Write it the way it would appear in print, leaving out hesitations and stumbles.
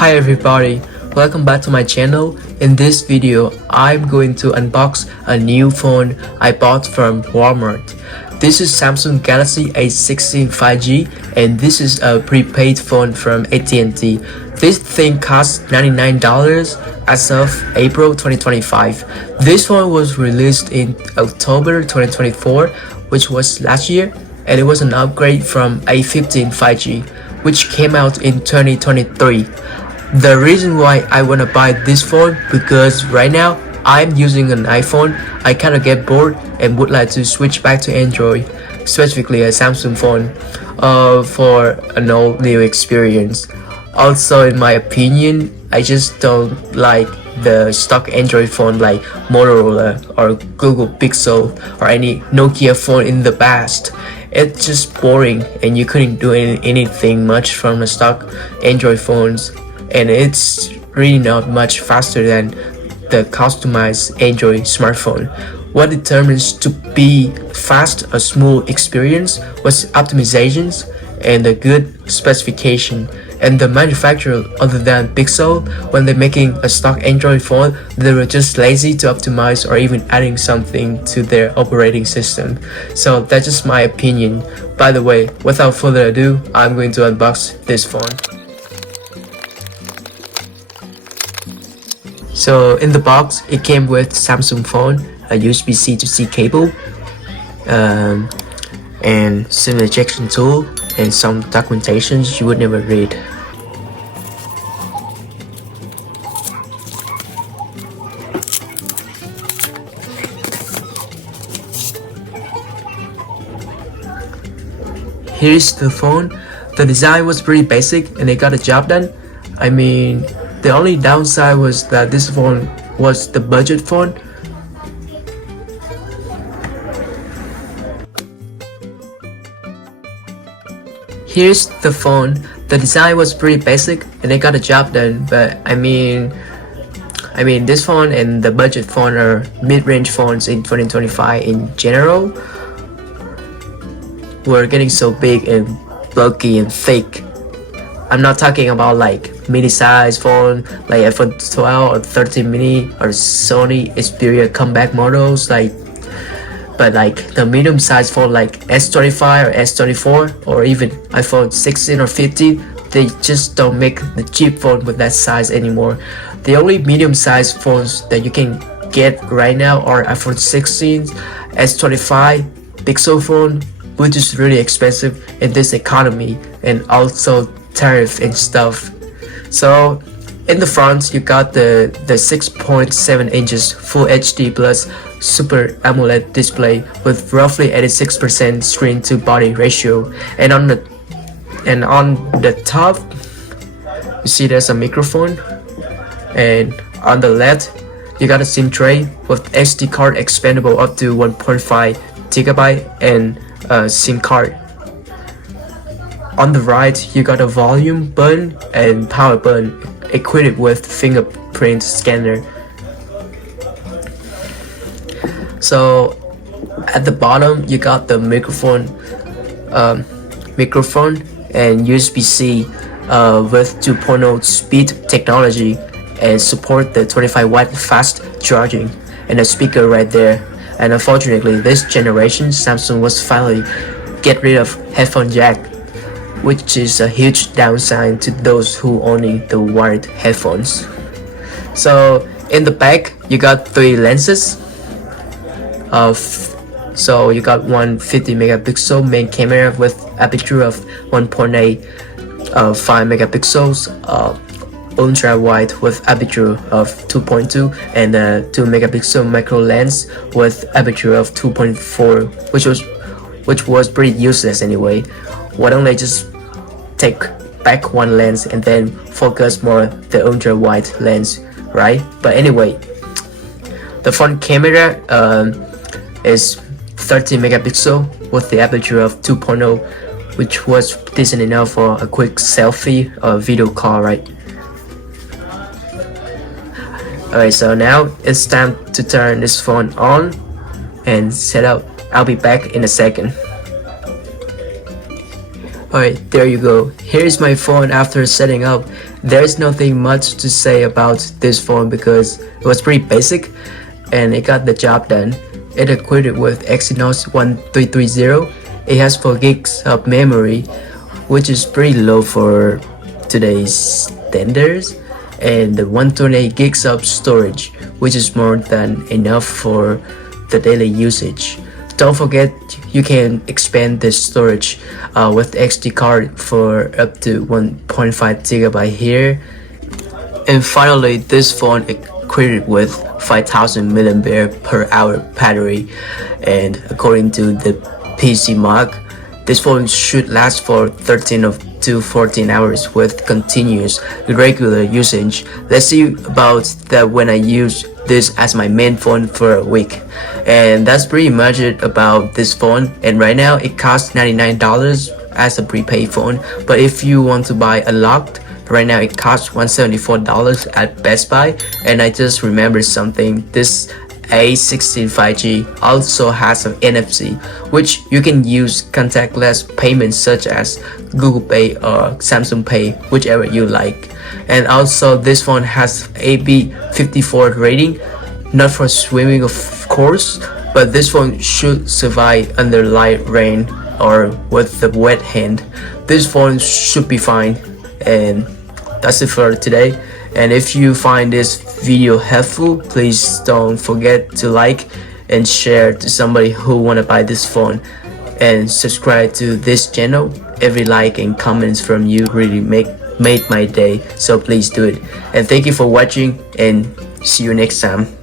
Hi everybody, welcome back to my channel. In this video, I'm going to unbox a new phone I bought from Walmart. This is Samsung Galaxy A16 5G and this is a prepaid phone from AT&T. This thing costs $99 as of April 2025. This phone was released in October 2024, which was last year, and it was an upgrade from A15 5G, which came out in 2023. The reason why I wanna buy this phone because right now I'm using an iPhone. I kinda get bored and would like to switch back to Android, specifically a Samsung phone, for an all new experience. Also, in my opinion, I just don't like the stock Android phone like Motorola or Google Pixel or any Nokia phone in the past. It's just boring and you couldn't do anything much from the stock Android phones, and it's really not much faster than the customized Android smartphone. What determines to be fast or smooth experience was optimizations and a good specification. And the manufacturer, other than Pixel, when they're making a stock Android phone, they were just lazy to optimize or even adding something to their operating system. So that's just my opinion. By the way, without further ado, I'm going to unbox this phone. So in the box, it came with Samsung phone, a USB-C to C cable, and SIM ejection tool, and some documentations you would never read. Here's the phone. The design was pretty basic and it got the job done. I mean, the only downside was that this phone was the budget phone. Here's the phone. The design was pretty basic and it got the job done, but I mean this phone and the budget phone are mid-range phones in 2025 in general. We're getting so big and bulky and thick. I'm not talking about like mini-size phone like iPhone 12 or 13 mini or Sony Xperia comeback models, but like the medium-sized phone like S25 or S24 or even iPhone 16 or 15, they just don't make the cheap phone with that size anymore. The only medium-sized phones that you can get right now are iPhone 16, S25, Pixel phone, which is really expensive in this economy, and also tariff and stuff. So in the front you got the 6.7 inches Full HD plus Super AMOLED display with roughly 86% screen to body ratio, and on the top you see there's a microphone, and on the left you got a SIM tray with SD card expandable up to 1.5 GB and a SIM card. On the right you got a volume button and power button equipped with fingerprint scanner. So at the bottom you got the microphone and USB-C with 2.0 speed technology and support the 25-watt fast charging, and a speaker right there. And unfortunately this generation Samsung was finally get rid of headphone jack, which is a huge downside to those who own the wired headphones. So in the back you got 3 lenses. So you got one 50 megapixel main camera with aperture of 1.8, 5 megapixels, ultra wide with aperture of 2.2, and a 2 megapixel macro lens with aperture of 2.4, which was pretty useless anyway. Why don't they just take back one lens and then focus more the ultra wide lens, right? But anyway, the front camera is 30 megapixel with the aperture of 2.0, which was decent enough for a quick selfie or video call, right? Alright, so now it's time to turn this phone on and set up. I'll be back in a second. Alright, there you go. Here's my phone after setting up. There's nothing much to say about this phone because it was pretty basic and it got the job done. It equipped with Exynos 1330. It has 4 gigs of memory, which is pretty low for today's standards, and the 128 gigs of storage, which is more than enough for the daily usage. Don't forget you can expand the storage with SD card for up to 1.5 GB here. And finally, this phone equipped with 5000 mAh battery, and according to the PC Mark, this phone should last for 13 to 14 hours with continuous regular usage. Let's see about that when I use this as my main phone for a week. And that's pretty much it about this phone. And right now it costs $99 as a prepaid phone, but if you want to buy unlocked, right now it costs $174 at Best Buy. And I just remembered something, this A16 5G also has an NFC, which you can use contactless payments such as Google Pay or Samsung Pay, whichever you like. And also this phone has AP54 rating, not for swimming of course, but this phone should survive under light rain or with the wet hand. This phone should be fine. And that's it for today. And if you find this video helpful, please don't forget to like and share to somebody who want to buy this phone, and subscribe to this channel. Every like and comments from you really made my day, so please do it. And thank you for watching, and see you next time.